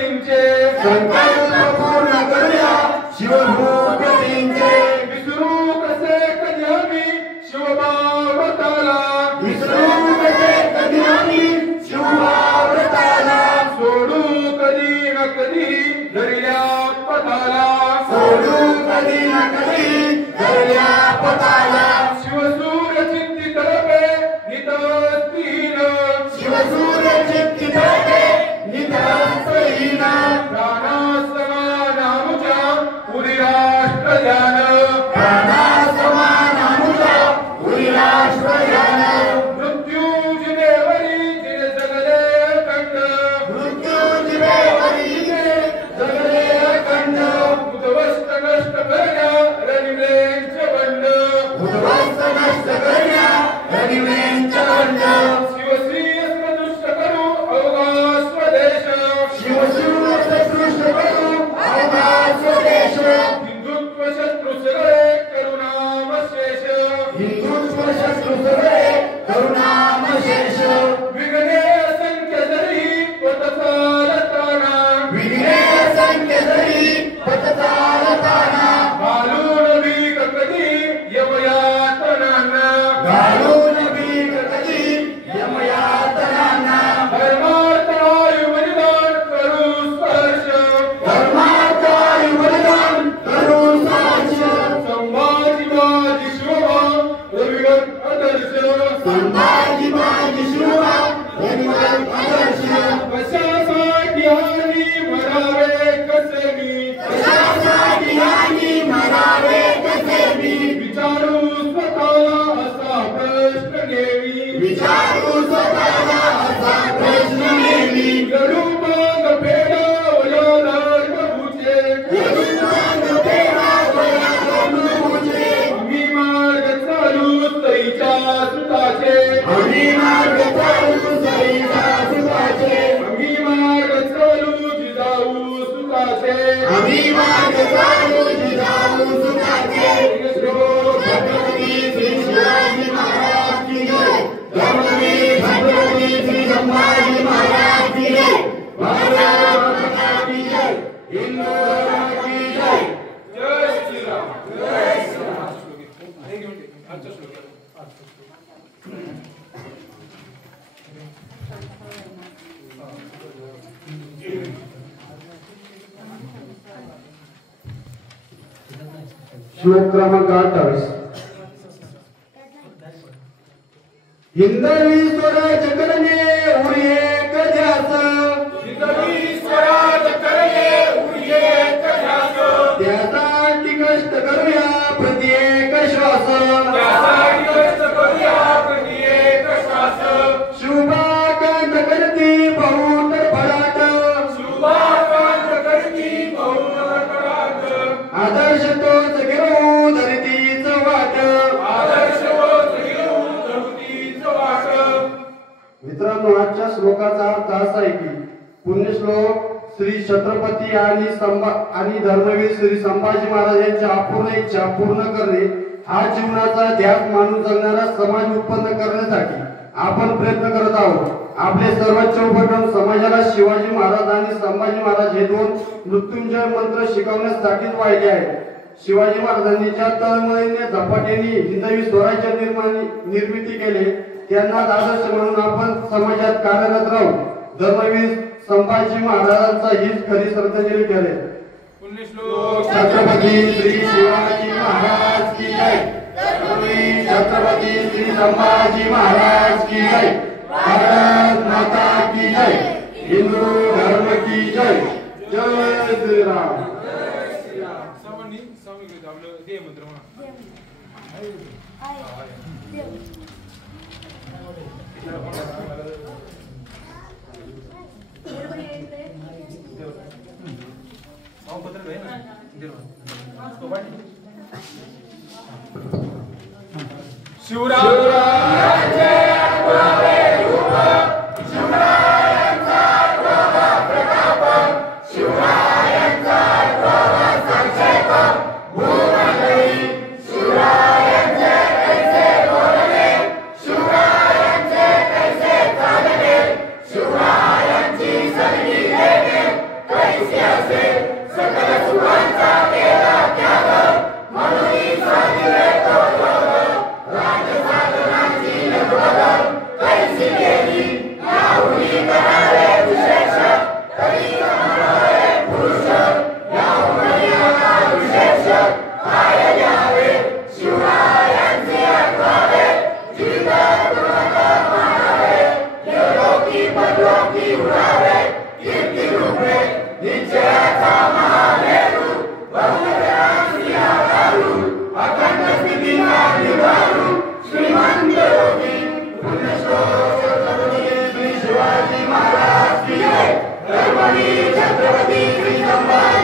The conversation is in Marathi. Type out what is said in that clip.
शिवभूपतींचे संकल्प पूर्ण करूया शिवभूपतींचे विसरू कसे कधी आम्ही शिवबावताला विसरू कसे कधी आम्ही शिवबावताला सोडू कधी न कधी धरल्या पथाला सोडू कधी न कधी धरल्या पथाला शिवसूर्य चित्ती तळपे नितस्तीन शिवसूर्य चित्ती तळपे नितस्तीन प्राणासमानामुच्या पुरी राष्ट्र ध्यान प्राणासमानामुच्या पुरी राष्ट्र ध्यान मृत्यूजिनेवरी जिने जगले कंठ मृत्यूजिनेवरी जिने जगले कंठ उद्ध्वस्त नष्ट करण्या रणिवेंच बंड उद्ध्वस्त नष्ट करण्या रणिवेंच बंड शिवश्री सदृष्ट करू अवघा स्वदेश शिवसूर्य सदृष्ट करू अवघा स्वदेश हिंदुत्व शत्रू सगळे करुणामशेष हिंदुत्व शत्रू सगळे करुणामशेष विघ्ने असंख्य जरी पथ चालताना विघ्ने असंख्य जरी पथ चालताना घालून भीक कधी यमयातनांना घालून भीक कधी यमयातनांना धर्मार्थ आयुर्बलिदान करू स्पर्श धर्मार्थ आयुर्बलिदान करू स्पर्श संभाजी बाजी शिवबा रविगत आदर्श संभाजी बाजी शिवबा रविगत आदर्श कशासाठी आणि मरावे कसे मी कशासाठी आणि मरावे कसे मी विचारू स्वतःला असा प्रश्न नेहमी विचारू स्वतःला असा प्रश्न नेहमी लढू मग फेडा वयोधार प्रभूचे आम्ही मार्ग चालू सईच्या सुताचे आम्ही मार्ग चालू सईच्या सुताचे आम्ही मार्ग चालू जिजाऊ सुताचे आम्ही मार्ग चालू जिजाऊ सुताचे छत्रपती श्री शिवाजी महाराज की जय छत्रपती श्री संभाजी महाराज की जय भारत माता की जय हिंदू धर्म की जय जय श्रीराम जय श्रीराम श्लोक क्रमांक 28 हिंदवी स्वराज करणे उरी एक ध्यास हिंदवी स्वराज करणे उरी एक ध्यास त्यासाठी कष्ट करूया प्रति एक श्वास त्यासाठी कष्ट करूया प्रति एक श्वास शुभाकांत करती बहुत फळाट शुभाकांत करती बहुत फळाट आदर्श तोच घेऊ धरतीच वाट आदर्श तोच घेऊ धरतीच वाट मित्रांनो आजच्या श्लोकाचा अर्थ असा आहे की पुण्यश्लोक श्री छत्रपती आणि धर्मवीर श्री संभाजी महाराज यांच्या अपूर्ण इच्छा पूर्ण करणे हा जीवनाचा ध्यास मानून जगणारा समाज उत्पन्न करण्यासाठी आपण प्रयत्न करत आहोत. आपले सर्वोच्च उपक्रम समाजाला शिवाजी महाराज आणि संभाजी महाराज हे दोन मृत्युंजय मंत्र शिकवण्यासाठीच वाहिले आहेत. शिवाजी महाराजांनी ज्या तळमळीने झपाट्याने हिंदवी स्वराज्य निर्मिती केले त्यांना आदर्श म्हणून आपण समाजात कार्यरत राहू. धर्मवीर संभाजी महाराजांचा हीच खरी श्रद्धांजली ठरेल. पुण्यश्लोक छत्रपती श्री शिवाजी महाराज की जय. छत्रपती श्री संभाजी महाराज की जय. भारत माता की जय. हिंदू धर्म की जय. जय श्रीराम. सर्वांनी सामूहिक आपलं देय मंत्र म्हणा. धर्मवीर छत्रपती श्री संभाजी